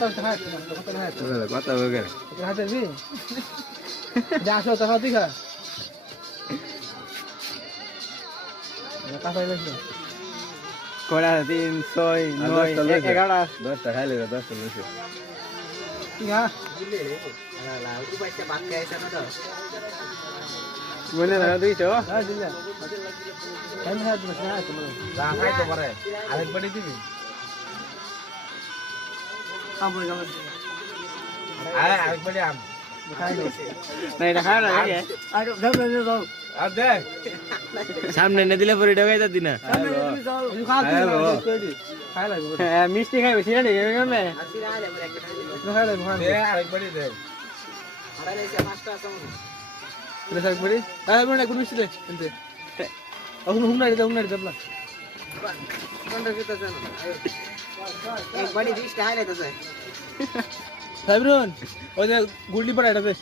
কথা বলে হাতে দিবি যা আসো তা তুই খা কাঁচা গেছে কড়া 3 6 9 11 10টা খাইলে 10টা লইছে তুই খা বলে না দিছো হ্যাঁ দিলা আমি হাত দিবি না তোমার যা খাইতে পারে আরেকবারই দিবি আরেকবারই আম খাই দাও নাই দেখা না আর দাও দাও আর দে সামনে না দিলে পরে ঢোকাই দিতি না তুই খা খাই লাগবে হ্যাঁ মিষ্টি খাই বেশি না দেখে গেলে খাই লাগবে দে আরেকবারই দে রেসাক পড়ি আরে বড় কোন মিষ্টি দে এনতে এখন হুমনাড়ি দেবলা একবারই 20 টাকা আইলে তো স্যার সাইবরন ওই যে গুলটি পড়া এটা দে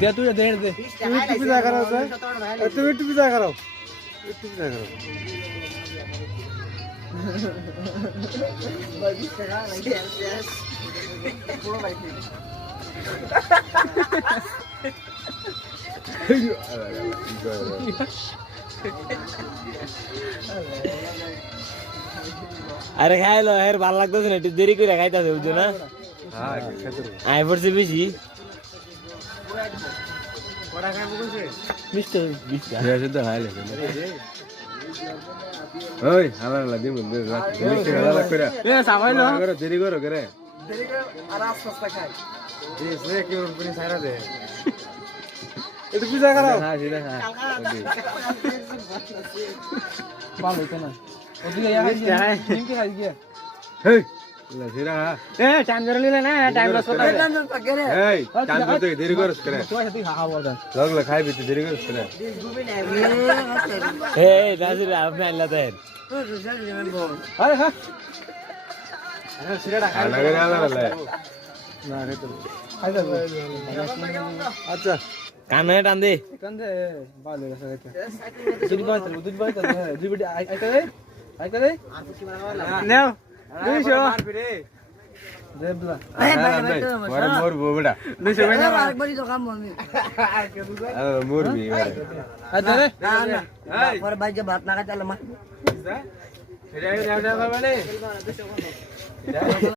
দে তুই দে দে 20 টাকা আইলে পিজা খাও স্যার তুমি একটু পিজা খাও একটু পিজা খাও ভাই 20 টাকা আইলে শেষ পুরো ভাই আরে খাইলো এর ভালো লাগতেছে না একটু দেরি করে খাইতাছে বুঝছো না হ্যাঁ খাইতে আই পড়ছে বেশি বড়া খাই বলছে মিষ্টি রেসে তো খাইলে ওই হালা দিম মিষ্টি হালা করে এ সামাইলো করো দেরি করো করে দেরি করে আর আস্তে খাই এই সে কি ওর পুরি সাইরা দে একটু পিজা খাও হ্যাঁ সিধা খা ভালো হইতো না ওদিকে ইয়া খাই নিমকি খাই গিয়া হেই সিধা খা এ টাইম ধরে নিলে না টাইম লস করতে হবে এই কান করতে দেরি করছ করে তুই তুই খা খাওয়া দাও লগলে খাইবি তো দেরি করছ করে এ নাজির আপনি আল্লাহ দেন আরে খা লাগে আলা আলা না রে তো খাই দাও আচ্ছা কানে টান দে কান্দে ভালো আছে দুই বাইতে দুই বিটি আইতা দে নাও 200 দেবলা ওরে মোর বড়া 200 ভাই না আরেকবারই তো কাম বলবি মুরবি আচ্ছা রে না না পরে ভাই যে ভাত না খাইতে মা এটা